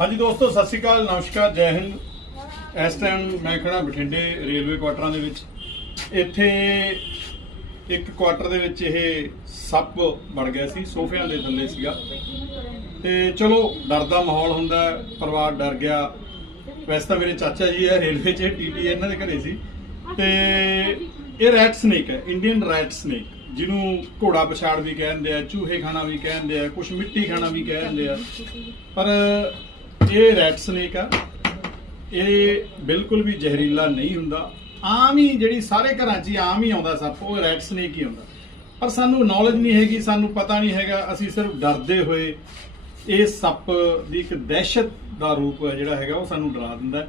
ਹਾਂਜੀ ਦੋਸਤੋ, ਸਤਿ ਸ਼੍ਰੀ ਅਕਾਲ, ਨਮਸਕਾਰ, ਜੈ ਹਿੰਦ। ਇਸ ਟਾਈਮ ਮੈਂ ਖੜਾ ਬਠਿੰਡੇ ਰੇਲਵੇ ਕੁਆਟਰਾਂ ਦੇ ਵਿੱਚ। ਇੱਥੇ ਇੱਕ ਕੁਆਟਰ ਦੇ ਵਿੱਚ ਇਹ ਸੱਪ ਬਣ ਗਿਆ ਸੀ, ਸੋਫਿਆਂ ਦੇ ਥੱਲੇ ਸੀਗਾ। ਤੇ ਚਲੋ, ਡਰ ਦਾ ਮਾਹੌਲ ਹੁੰਦਾ, ਪਰਿਵਾਰ ਡਰ ਗਿਆ। ਵੈਸੇ ਤਾਂ ਮੇਰੇ ਚਾਚਾ ਜੀ ਹੈ ਰੇਲਵੇ 'ਚ ਟੀਟੀ ਇਹਨਾਂ ਦੇ ਘਰੇ ਸੀ। ਤੇ ਇਹ ਰੈਟ ਸਨੇਕ ਹੈ ਇੰਡੀਅਨ ਰੈਟ ਸਨੇਕ ਜਿਹਨੂੰ ਘੋੜਾ ਪਛਾੜ ਵੀ ਕਹਿੰਦੇ ਆ, ਚੂਹੇ ਖਾਣਾ ਵੀ ਕਹਿੰਦੇ ਆ ਕੁਝ ਮਿੱਟੀ ਖਾਣਾ ਵੀ ਕਹਿੰਦੇ ਆ। ਪਰ ਇਹ ਰੈਟ ਸਨੇਕ ਆ। ਇਹ ਬਿਲਕੁਲ ਵੀ ਜ਼ਹਿਰੀਲਾ ਨਹੀਂ ਹੁੰਦਾ। ਆਮ ਹੀ ਜਿਹੜੀ ਸਾਰੇ ਘਰਾਂ 'ਚ ਹੀ ਆਮ ਹੀ ਆਉਂਦਾ ਸੱਪ, ਉਹ ਰੈਟ ਸਨੇਕ ਹੀ ਆਉਂਦਾ ਪਰ ਸਾਨੂੰ ਨੌਲੇਜ ਨਹੀਂ ਹੈਗੀ, ਸਾਨੂੰ ਪਤਾ ਨਹੀਂ ਹੈਗਾ, ਅਸੀਂ ਸਿਰਫ ਡਰਦੇ ਹੋਏ ਇਹ ਸੱਪ ਦੀ ਇੱਕ ਦਹਿਸ਼ਤ ਦਾ ਰੂਪ ਹੈ ਜਿਹੜਾ ਹੈਗਾ, ਉਹ ਸਾਨੂੰ ਡਰਾ ਦਿੰਦਾ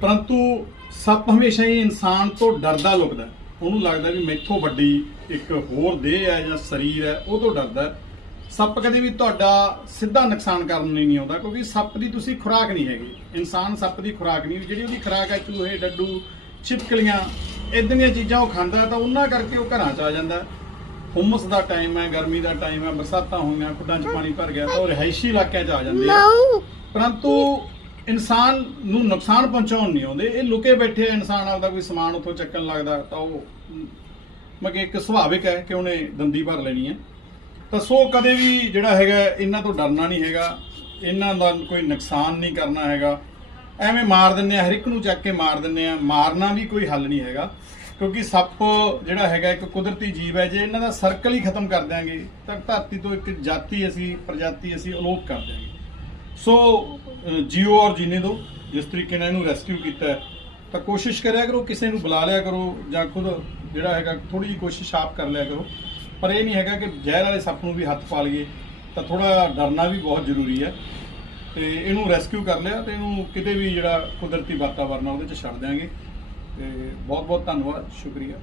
ਪਰੰਤੂ ਸੱਪ ਹਮੇਸ਼ਾ ਹੀ ਇਨਸਾਨ ਤੋਂ ਡਰਦਾ ਲੁਕਦਾ ਉਹਨੂੰ ਲੱਗਦਾ ਵੀ ਮੈਥੋਂ ਵੱਡੀ ਇੱਕ ਹੋਰ ਦੇਹ ਹੈ ਜਾਂ ਸਰੀਰ ਹੈ, ਉਹ ਤੋਂ ਡਰਦਾ ਸੱਪ ਕਦੇ ਵੀ ਤੁਹਾਡਾ ਸਿੱਧਾ ਨੁਕਸਾਨ ਕਰਨ ਲਈ ਨਹੀਂ ਆਉਂਦਾ ਕਿਉਂਕਿ ਸੱਪ ਦੀ ਤੁਸੀਂ ਖੁਰਾਕ ਨਹੀਂ ਹੈਗੀ। ਇਨਸਾਨ ਸੱਪ ਦੀ ਖੁਰਾਕ ਨਹੀਂ ਜਿਹੜੀ ਉਹਦੀ ਖੁਰਾਕ ਹੈ ਚੂਹੇ ਡੱਡੂ ਛਿਪਕਲੀਆਂ ਇਦਾਂ ਦੀਆਂ ਚੀਜ਼ਾਂ ਉਹ ਖਾਂਦਾ ਤਾਂ ਉਹਨਾਂ ਕਰਕੇ ਉਹ ਘਰਾਂ 'ਚ ਆ ਜਾਂਦਾ। ਹੁਮਸ ਦਾ ਟਾਈਮ ਹੈ ਗਰਮੀ ਦਾ ਟਾਈਮ ਹੈ ਬਰਸਾਤਾਂ ਹੋਈਆਂ ਖੁੱਡਾਂ 'ਚ ਪਾਣੀ ਭਰ ਗਿਆ ਤਾਂ ਉਹ ਰਿਹਾਇਸ਼ੀ ਇਲਾਕਿਆਂ 'ਚ ਆ ਜਾਂਦੇ ਆ। ਪਰੰਤੂ ਇਨਸਾਨ ਨੂੰ ਨੁਕਸਾਨ ਪਹੁੰਚਾਉਣ ਨਹੀਂ ਆਉਂਦੇ। ਇਹ ਲੁਕੇ ਬੈਠੇ ਆ, ਇਨਸਾਨ ਆਪਦਾ ਕੋਈ ਸਮਾਨ ਉੱਥੋਂ ਚੱਕਣ ਲੱਗਦਾ ਤਾਂ ਉਹ ਮੈਂ ਕਿ ਇੱਕ ਸੁਭਾਵਿਕ ਹੈ ਕਿ ਉਹਨੇ ਦੰਦੀ ਭਰ ਲੈਣੀ ਹੈ। ਤਾਂ ਸੋ ਕਦੇ ਵੀ ਜਿਹੜਾ ਹੈਗਾ, ਇਹਨਾਂ ਤੋਂ ਡਰਨਾ ਨਹੀਂ ਹੈਗਾ, ਇਹਨਾਂ ਦਾ ਕੋਈ ਨੁਕਸਾਨ ਨਹੀਂ ਕਰਨਾ ਹੈਗਾ। ਐਵੇਂ ਮਾਰ ਦਿੰਨੇ ਆ, ਹਰ ਇੱਕ ਨੂੰ ਚੱਕ ਕੇ ਮਾਰ ਦਿੰਨੇ ਆ, ਮਾਰਨਾ ਵੀ ਕੋਈ ਹੱਲ ਨਹੀਂ ਹੈਗਾ। ਕਿਉਂਕਿ ਸੱਪ ਜਿਹੜਾ ਹੈਗਾ, ਇੱਕ ਕੁਦਰਤੀ ਜੀਵ ਹੈ, ਜੇ ਇਹਨਾਂ ਦਾ ਸਰਕਲ ਹੀ ਖਤਮ ਕਰ ਦਿਆਂਗੇ, ਤਾਂ ਧਰਤੀ ਤੋਂ ਇੱਕ ਜਾਤੀ ਅਸੀਂ, ਪ੍ਰਜਾਤੀ ਅਸੀਂ ਅਲੋਪ ਕਰ ਦਿਆਂਗੇ। ਸੋ ਜੀਓ ਔਰ ਜੀਨੇ ਦੋ, ਜਿਸ ਤਰੀਕੇ ਨਾਲ ਇਹਨੂੰ ਰੈਸਕਿਊ ਕੀਤਾ ਤਾਂ ਕੋਸ਼ਿਸ਼ ਕਰਿਆ ਕਰੋ, ਕਿਸੇ ਨੂੰ ਬੁਲਾ ਲਿਆ ਕਰੋ, ਜਾਂ ਖੁਦ ਜਿਹੜਾ ਹੈਗਾ ਥੋੜੀ ਜਿਹੀ ਕੋਸ਼ਿਸ਼ ਆਪ ਕਰ ਲਿਆ ਕਰੋ। ਪਰ ਇਹ ਨਹੀਂ ਹੈਗਾ ਕਿ ਜ਼ਹਿਰ ਵਾਲੇ ਸੱਪ ਨੂੰ ਵੀ ਹੱਥ ਪਾ ਲਈਏ, ਤਾਂ ਥੋੜਾ ਡਰਨਾ ਵੀ ਬਹੁਤ ਜ਼ਰੂਰੀ ਹੈ। ਤੇ ਇਹਨੂੰ ਰੈਸਕਿਊ ਕਰ ਲਿਆ ਤੇ ਇਹਨੂੰ ਕਿਤੇ ਵੀ ਜਿਹੜਾ ਕੁਦਰਤੀ ਵਾਤਾਵਰਨ ਆ, ਉਹਦੇ ਚ ਛੱਡ ਦਿਆਂਗੇ। ਤੇ ਬਹੁਤ ਬਹੁਤ ਧੰਨਵਾਦ, ਸ਼ੁਕਰੀਆ।